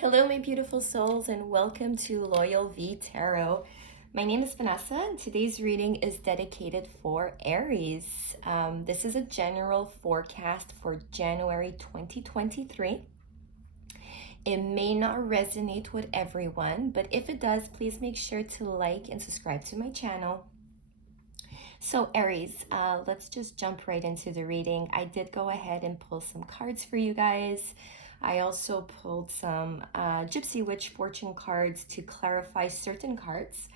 Hello, my beautiful souls, and welcome to Loyal V Tarot. My name is Vanessa, and today's reading is dedicated for Aries. This is a general forecast for January 2023. It may not resonate with everyone, but if it does, please make sure to like and subscribe to my channel. So Aries, let's just jump right into the reading. I did go ahead and pull some cards for you guys. I also pulled some Gypsy Witch fortune cards to clarify certain cards.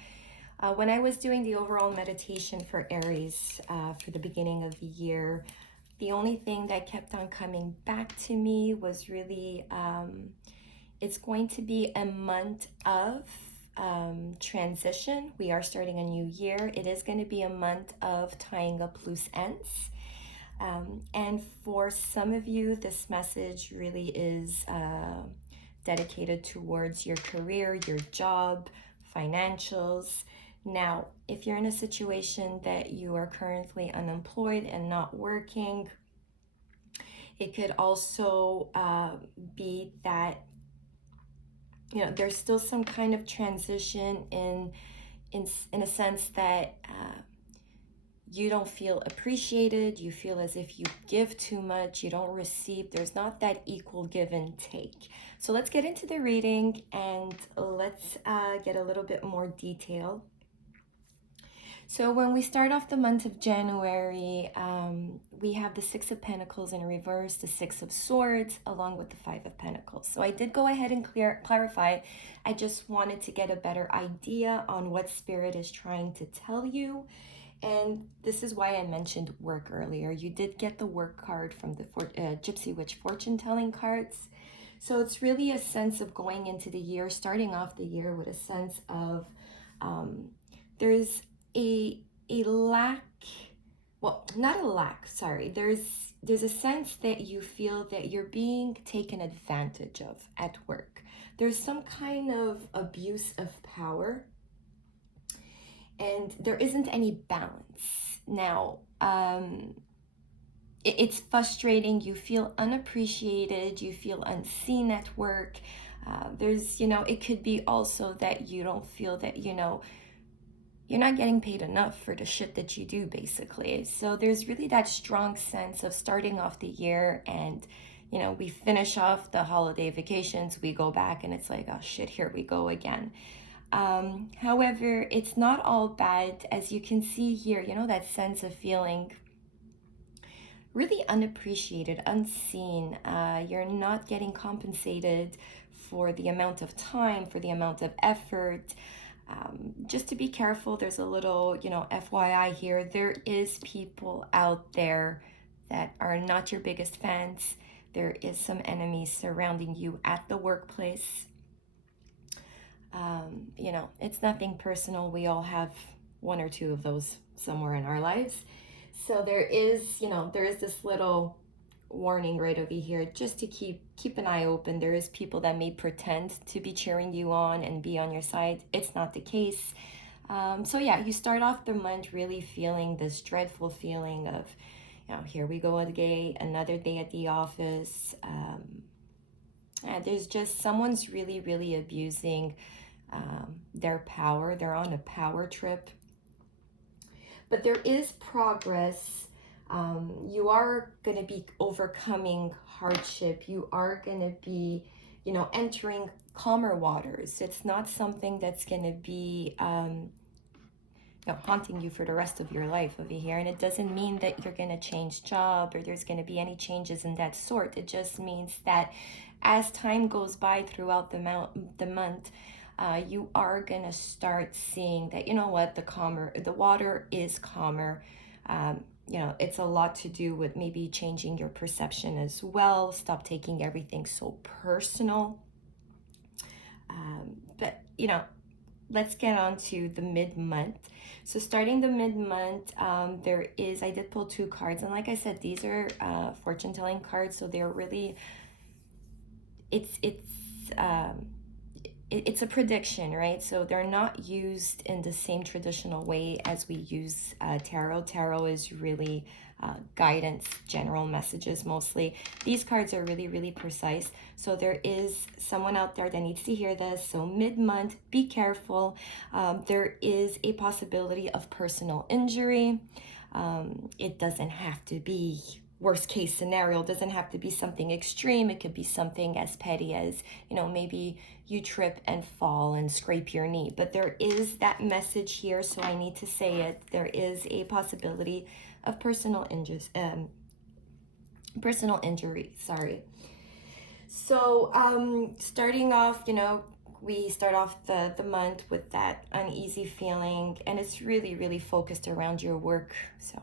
When I was doing the overall meditation for Aries for the beginning of the year, the only thing that kept on coming back to me was really it's going to be a month of transition. We are starting a new year. It is going to be a month of tying up loose ends. And for some of you, this message really is dedicated towards your career, your job, financials. Now, if you're in a situation that you are currently unemployed and not working, it could also be that there's still some kind of transition in a sense that you don't feel appreciated. You feel as if you give too much, you don't receive. There's not that equal give and take. So let's get into the reading and let's get a little bit more detail. So when we start off the month of January, we have the Six of Pentacles in reverse, the Six of Swords, along with the Five of Pentacles. So I did go ahead and clarify. I just wanted to get a better idea on what Spirit is trying to tell you. And this is why I mentioned work earlier. You did get the work card from the Gypsy Witch fortune telling cards. So it's really a sense of going into the year, starting off the year with a sense of there's a lack, well, not a lack, sorry. There's a sense that you feel that you're being taken advantage of at work. There's some kind of abuse of power, and there isn't any balance. Now, it's frustrating. You feel unappreciated. You feel unseen at work. There's, it could be also that you don't feel that, you're not getting paid enough for the shit that you do, basically. So there's really that strong sense of starting off the year and, we finish off the holiday vacations, we go back and it's like, oh shit, here we go again. However, it's not all bad. As you can see here, that sense of feeling really unappreciated, unseen. You're not getting compensated for the amount of time, for the amount of effort. Just to be careful, there's a little, FYI here. There is people out there that are not your biggest fans. There is some enemies surrounding you at the workplace. It's nothing personal. We all have one or two of those somewhere in our lives. So there is this little warning right over here, just to keep an eye open. There is people that may pretend to be cheering you on and be on your side. It's not the case. So yeah, you start off the month really feeling this dreadful feeling of, here we go again, another day at the office. There's just someone's really, really abusing their power. They're on a power trip. But there is progress. You are going to be overcoming hardship. You are going to be, entering calmer waters. It's not something that's going to be haunting you for the rest of your life over here. And it doesn't mean that you're going to change job or there's going to be any changes in that sort. It just means that as time goes by throughout the month, you are going to start seeing that, the water is calmer. It's a lot to do with maybe changing your perception as well. Stop taking everything so personal. But let's get on to the mid-month. So starting the mid-month, I did pull two cards. And like I said, these are fortune-telling cards. So they're really, it's it's a prediction, right? So they're not used in the same traditional way as we use tarot. Tarot is really guidance, general messages mostly. These cards are really, really precise. So there is someone out there that needs to hear this. So mid-month, be careful. There is a possibility of personal injury. It doesn't have to be worst case scenario. It doesn't have to be something extreme. It could be something as petty as, you know, maybe you trip and fall and scrape your knee. But there is that message here, so I need to say it. There is a possibility of personal injury, sorry. So starting off, you know, we start off the month with that uneasy feeling, and it's really, really focused around your work. So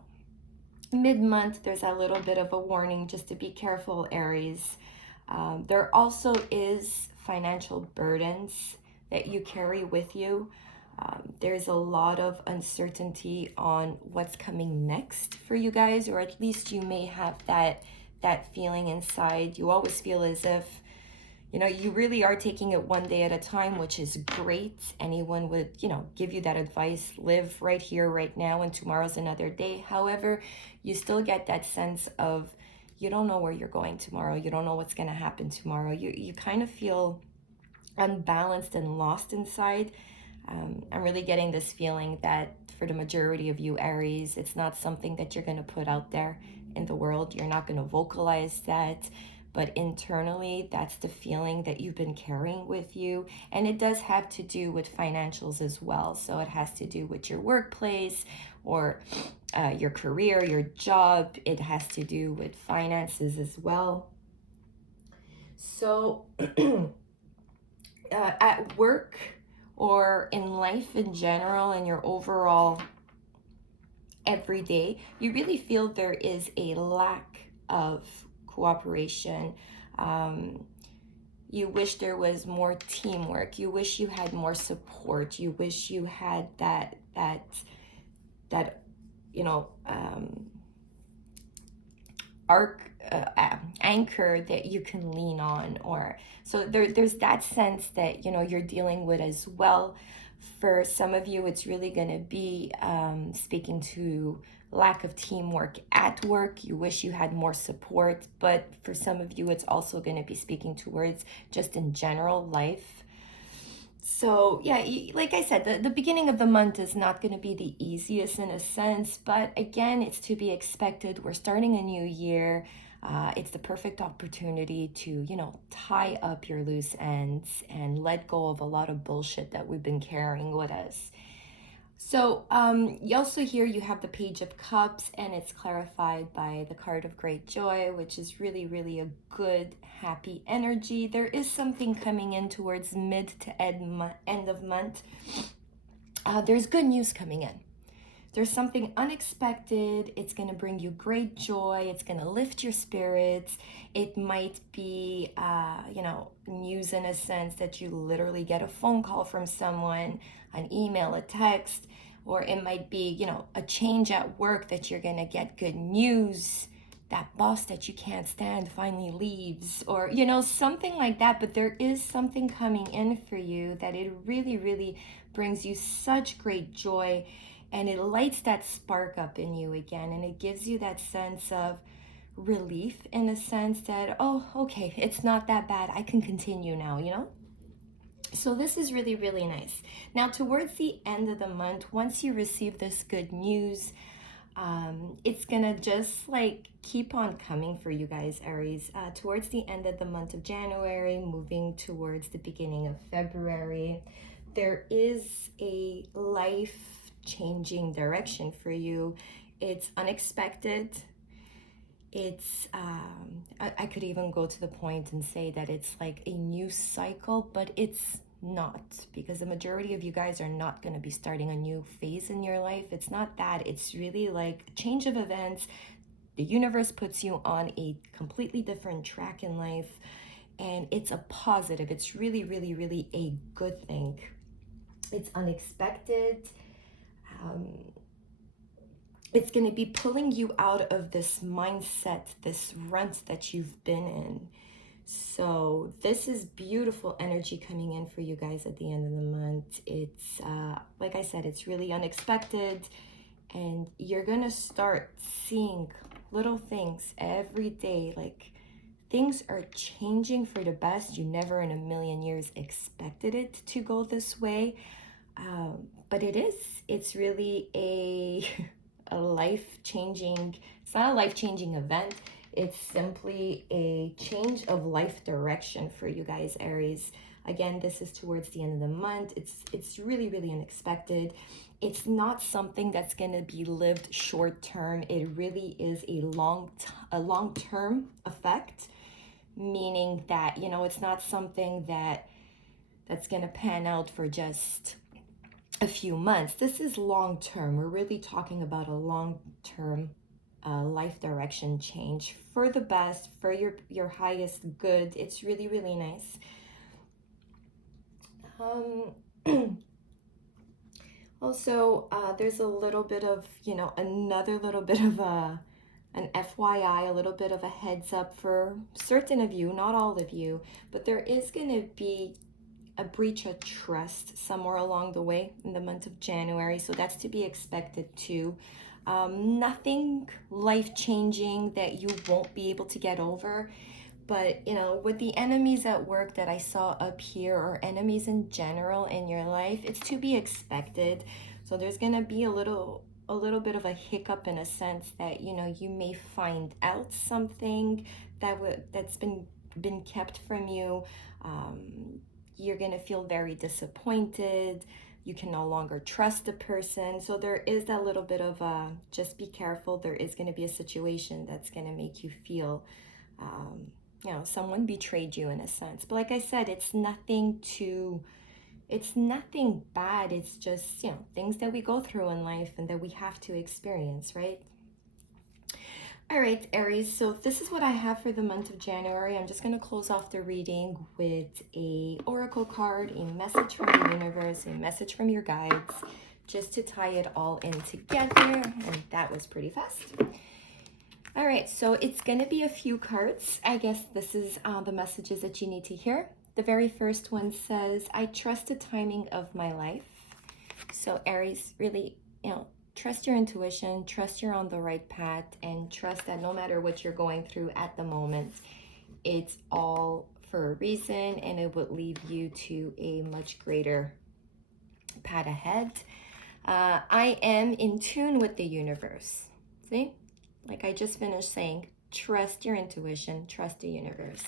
mid-month, there's a little bit of a warning just to be careful, Aries. There also is financial burdens that you carry with you. There's a lot of uncertainty on what's coming next for you guys, or at least you may have that feeling inside. You always feel as if, you know, you really are taking it one day at a time, which is great. Anyone would, you know, give you that advice. Live right here, right now, and tomorrow's another day. However, you still get that sense of you don't know where you're going tomorrow. You don't know what's going to happen tomorrow. You kind of feel unbalanced and lost inside. I'm really getting this feeling that for the majority of you, Aries, it's not something that you're going to put out there in the world. You're not going to vocalize that. But internally, that's the feeling that you've been carrying with you. And it does have to do with financials as well. So it has to do with your workplace or your career, your job. It has to do with finances as well. So at work or in life in general, and your overall everyday, you really feel there is a lack of cooperation. You wish there was more teamwork. You wish you had more support. You wish you had that you know, anchor that you can lean on. Or so there's that sense that, you know, you're dealing with as well. For some of you, it's really going to be speaking to lack of teamwork at work. You wish you had more support. But for some of you, it's also going to be speaking towards just in general life. So yeah, like I said, the beginning of the month is not going to be the easiest in a sense. But again, it's to be expected. We're starting a new year. It's the perfect opportunity to, you know, tie up your loose ends and let go of a lot of bullshit that we've been carrying with us. So you also here you have the Page of Cups, and it's clarified by the card of Great Joy, which is really, really a good, happy energy. There is something coming in towards mid to end of month. There's good news coming in. There's something unexpected. It's going to bring you great joy. It's going to lift your spirits. It might be, you know, news in a sense that you literally get a phone call from someone, an email, a text, or it might be, you know, a change at work that you're going to get good news. That boss that you can't stand finally leaves, or, you know, something like that. But there is something coming in for you that it really, really brings you such great joy. And it lights that spark up in you again. And it gives you that sense of relief, in a sense that, oh, okay, it's not that bad. I can continue now, you know? So this is really, really nice. Now, towards the end of the month, once you receive this good news, it's gonna just like keep on coming for you guys, Aries. Towards the end of the month of January, moving towards the beginning of February, there is a life-changing direction for you. It's unexpected. It's I could even go to the point and say that it's like a new cycle, but it's not, because the majority of you guys are not going to be starting a new phase in your life. It's not that. It's really like a change of events. The universe puts you on a completely different track in life, and it's a positive. It's really, really, really a good thing. It's unexpected. It's going to be pulling you out of this mindset, this rut that you've been in. So this is beautiful energy coming in for you guys at the end of the month. It's, like I said, it's really unexpected, and you're gonna start seeing little things every day. Like, things are changing for the best. You never in a million years expected it to go this way. But it is. It's really a, a life-changing, it's not a life-changing event. It's simply a change of life direction for you guys, Aries. Again, this is towards the end of the month. It's really, really unexpected. It's not something that's going to be lived short term. It really is a long-term effect, meaning that, you know, it's not something that's going to pan out for just a few months. This is long term. We're really talking about a long term life direction change for the best, for your highest good. It's really, really nice. Also, there's a little bit of, you know, another little bit of an FYI, a little bit of a heads up for certain of you, not all of you, but there is going to be a breach of trust somewhere along the way in the month of January. So that's to be expected too. Nothing life-changing that you won't be able to get over. But, you know, with the enemies at work that I saw up here, or enemies in general in your life, it's to be expected. So there's going to be a little bit of a hiccup, in a sense that, you know, you may find out something that's been kept from you. You're going to feel very disappointed. You can no longer trust the person. So there is that little bit of just be careful. There is going to be a situation that's going to make you feel, you know, someone betrayed you in a sense. But like I said, it's nothing bad. It's just, you know, things that we go through in life and that we have to experience, right? All right, Aries, so this is what I have for the month of January. I'm just going to close off the reading with a oracle card, a message from the universe, a message from your guides, just to tie it all in together. And that was pretty fast. All right, so it's going to be a few cards. I guess this is the messages that you need to hear. The very first one says, I trust the timing of my life. So Aries, really, you know, trust your intuition, trust you're on the right path, and trust that no matter what you're going through at the moment, it's all for a reason, and it would lead you to a much greater path ahead. I am in tune with the universe. See? Like I just finished saying, trust your intuition, trust the universe.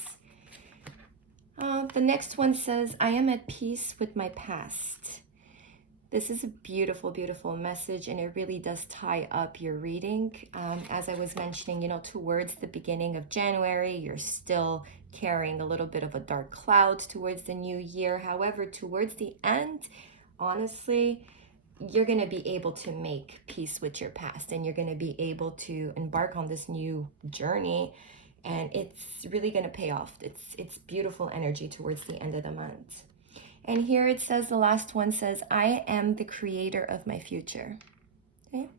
The next one says, I am at peace with my past. This is a beautiful, beautiful message, and it really does tie up your reading. As I was mentioning, you know, towards the beginning of January, you're still carrying a little bit of a dark cloud towards the new year. However, towards the end, honestly, you're going to be able to make peace with your past, and you're going to be able to embark on this new journey, and it's really going to pay off. It's beautiful energy towards the end of the month. And here it says, the last one says, I am the creator of my future. Okay?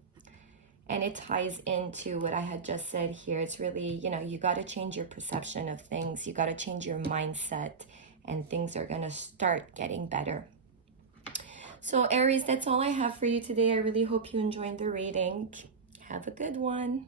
And it ties into what I had just said here. It's really, you know, you got to change your perception of things. You got to change your mindset, and things are going to start getting better. So Aries, that's all I have for you today. I really hope you enjoyed the reading. Have a good one.